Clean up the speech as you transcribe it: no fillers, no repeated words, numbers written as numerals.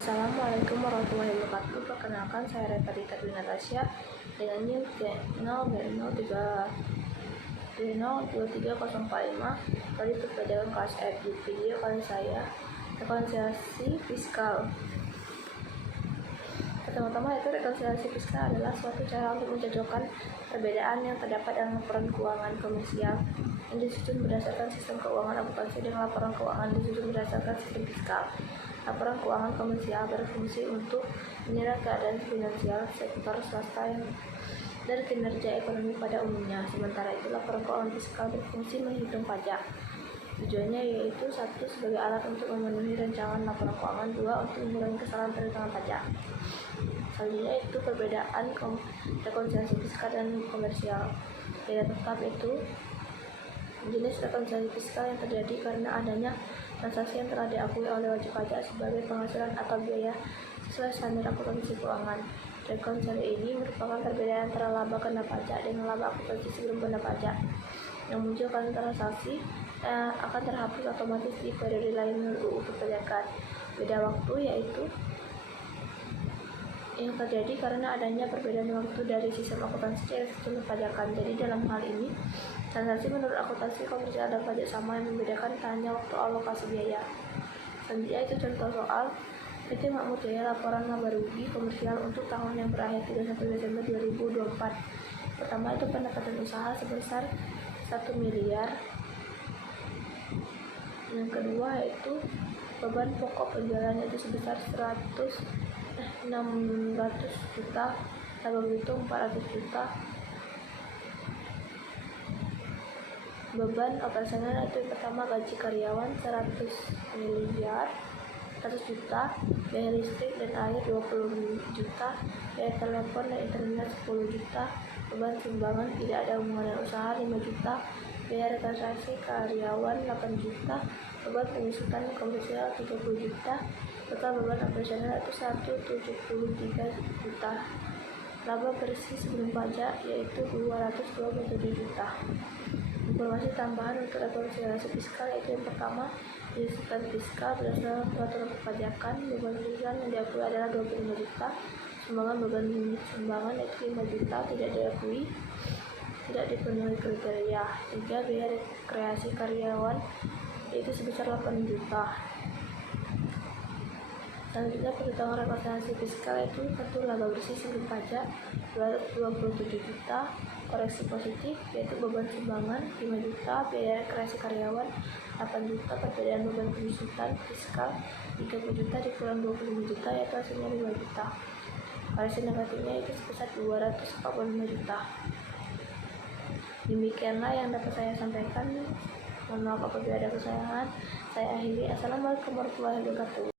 Assalamualaikum warahmatullahi wabarakatuh. Perkenalkan, saya Reparita Dwi Natasha dengan NIM 0023045 dari perpelongan kelas F. Di video kali saya rekonsiliasi fiskal. Pertama-tama itu rekonsiliasi fiskal adalah suatu cara untuk mencocokkan perbedaan yang terdapat dalam laporan keuangan komersial yang disusun berdasarkan sistem keuangan akuntansi dengan laporan keuangan disusun berdasarkan sistem fiskal. Laporan keuangan komersial berfungsi untuk menilai keadaan finansial sektor swasta dan kinerja ekonomi pada umumnya. Sementara itu, laporan keuangan fiskal berfungsi menghitung pajak. Tujuannya yaitu 1. Sebagai alat untuk memenuhi rancangan laporan keuangan, 2. Untuk mengurangi kesalahan perhitungan pajak. Selanjutnya itu perbedaan rekonsiliasi fiskal dan komersial. Beda tetap itu jenis rekonsiliasi fiskal yang terjadi karena adanya transaksi yang telah diakui oleh wajib pajak sebagai penghasilan atau biaya sesuai standar akuntansi keuangan. Rekonsiliasi ini merupakan perbedaan antara laba kena pajak dengan laba akuntansi sebelum kena pajak yang muncul karena transaksi akan terhapus otomatis di periode lain menurut UU Perpajakan. Beda waktu yaitu yang terjadi karena adanya perbedaan waktu dari sistem akuntansi dan sistem perpajakan. Jadi dalam hal ini, transaksi menurut akuntansi komersial dan pajak sama, yang membedakan hanya waktu alokasi biaya. Selanjutnya itu contoh soal PT Makmur Jaya laporan laba rugi komersial untuk tahun yang berakhir 31 Desember 2024. Pertama itu pendapatan usaha sebesar 1 miliar. Yang kedua yaitu beban pokok penjualan yaitu sebesar 600 juta, laba bruto 400 juta. Beban operasional itu pertama gaji karyawan 100 juta, biaya listrik dan air 20 juta, biaya telepon dan internet 10 juta, beban sumbangan tidak ada hubungan dengan usaha 5 juta, biaya representasi karyawan 8 juta, beban pengusutan komersial 30 juta, total beban operasional itu 173 juta. Laba bersih sebelum pajak yaitu 227 juta. Informasi tambahan untuk rekonsiliasi fiskal yaitu yang pertama, disebutkan fiskal berdasarkan peraturan perpajakan, beban penghasilan yang diakui adalah 25 juta, beban sumbangan yaitu 5 juta, tidak dipenuhi kriteria. 3. Biaya rekreasi karyawan yaitu sebesar 8 juta. Selanjutnya perhitungan rekonsiliasi fiskal yaitu 1. Laba bersih sebelum pajak 227 juta, koreksi positif yaitu beban sumbangan 5 juta, biaya rekreasi karyawan 8 juta, perbedaan beban pengusutan fiskal 30 juta dikurang 25 juta yaitu hasilnya 5 juta. Koreksi negatifnya itu sebesar 245 juta. Demikianlah yang dapat saya sampaikan. Mohon maaf apabila ada kesalahan. Saya akhiri. Assalamualaikum warahmatullahi wabarakatuh.